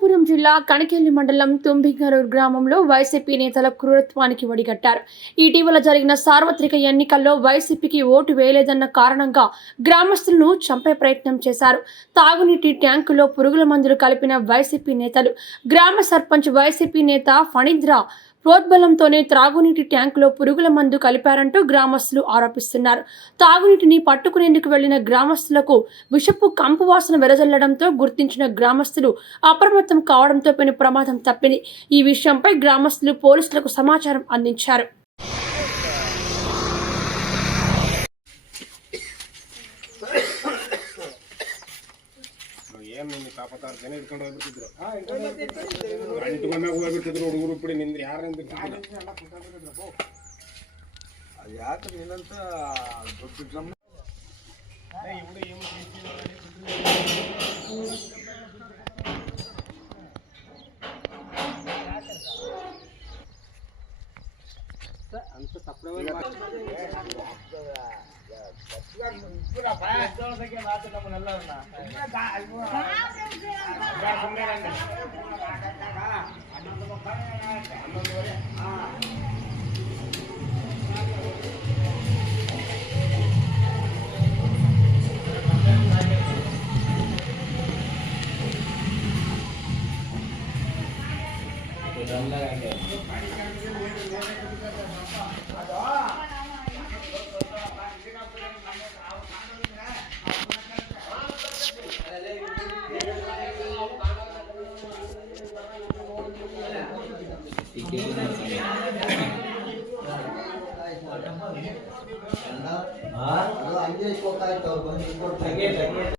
అనంతపురం జిల్లా కణకెల్లి మండలం తుంబిగరూర్ గ్రామంలో వైసీపీ నేతల క్రూరత్వానికి ఒడిగట్టారు. ఇటీవల జరిగిన సార్వత్రిక ఎన్నికల్లో వైసీపీకి ఓటు వేయలేదన్న కారణంగా గ్రామస్తులను చంపే ప్రయత్నం చేశారు. తాగునీటి ట్యాంకులో పురుగుల మందులు కలిపిన వైసీపీ నేతలు గ్రామ సర్పంచ్ వైసీపీ నేత ఫణీంద్ర ప్రోద్బలంతోనే త్రాగునీటి ట్యాంకులో పురుగుల మందు కలిపారంటూ గ్రామస్తులు ఆరోపిస్తున్నారు. తాగునీటిని పట్టుకునేందుకు వెళ్లిన గ్రామస్తులకు విషపు కంపు వాసన వెదజల్లడంతో గుర్తించిన గ్రామస్తులు అప్రమత్తం కావడంతో పెను ప్రమాదం తప్పింది. ఈ విషయంపై గ్రామస్తులు పోలీసులకు సమాచారం అందించారు. ನಿಂದು ಕಾಪತ್ತಾರು ಜನ ಇಟ್ಕೊಂಡು ಹೋಗ್ಬಿಟ್ಟಿದ್ರು ಗಂಟು ಹೋಗ್ಬಿಟ್ಟಿದ್ರು ಹುಡುಗರು ಇಪ್ಪಡಿ ನಿಂದ್ರೆ ಯಾರು ನಿಂದಿರ್ತಿದ್ರು ಅದು ಯಾಕೆ ನೀನಂತ ಗೊತ್ತಿದ್ರಮ್ಮ ಅಂತ ಸಪ್ಲೈ ಹಂಗೆ